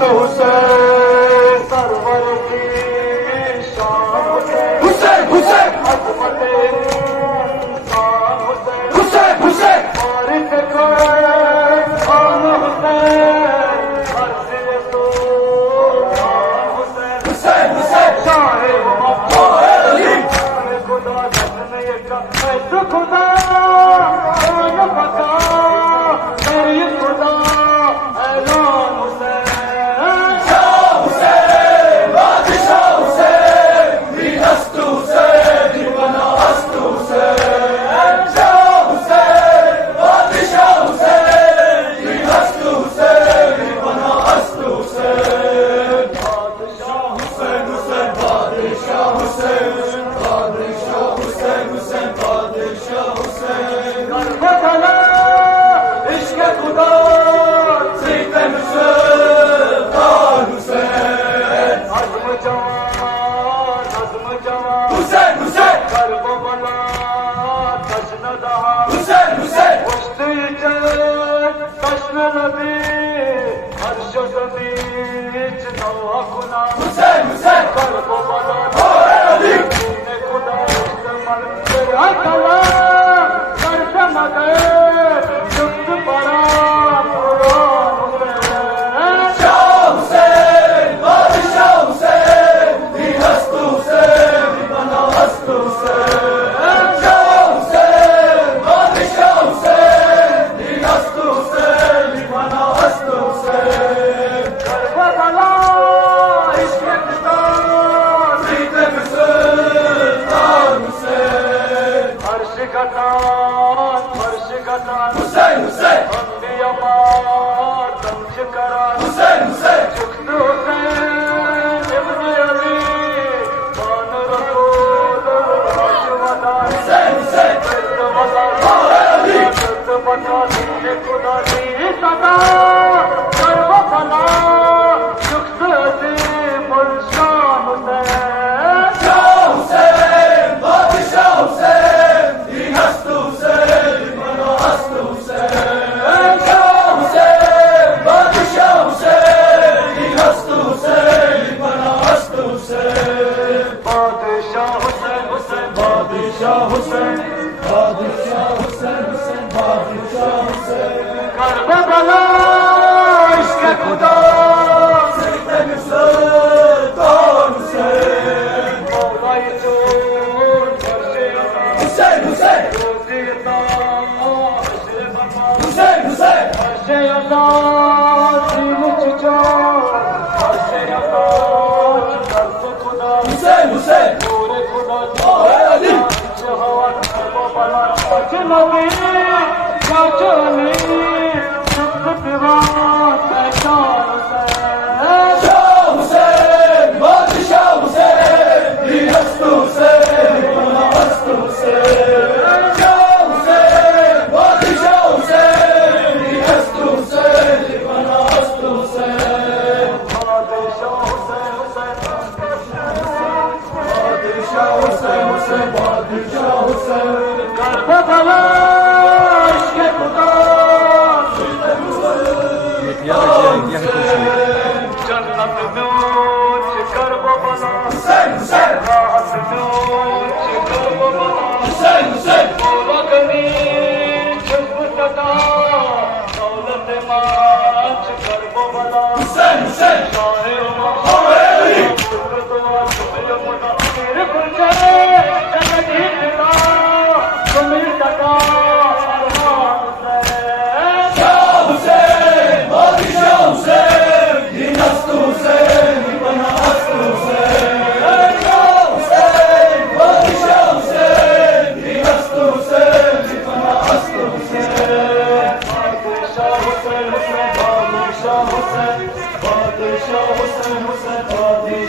Hussain server की शान हुसैन हुसैन अजमत इंसान हुसैन हुसैन हुसैन वारिस खान हुसैन हर दिल सुल्तान हुसैन हुसैन हुसैन शाहे अली खुदा जतन का खुदा कौन पता मेरी खुदा ऐलान हुसैन हुसैन हुसैन अंबिया मार तंज करा हुसैन हुसैन जुख्त हुसैन इब्न अली मान रसूल राजवदा हुसैन हुसैन अली बता दीने खुदा दी सदा करबला जुख्त अजीम शान हुसैन शाह हुसैन बादशाह हुसैन दी हस्त हुसैन करबला इश्क खुदा सैयद सुल्तान हुसैन मौलाए जोर हुसैन हुसैन रोज़िता हुसैन हुसैन अर्शे अल्लाह सीन चुचा अर्शे अल्लाह तरफ खुदा हुसैन हुसैन पूरे खुदा अली हवा करबला अजनबी जाचली Hussein, Hussein, Hussein, Hussein, Hussein, Hussein,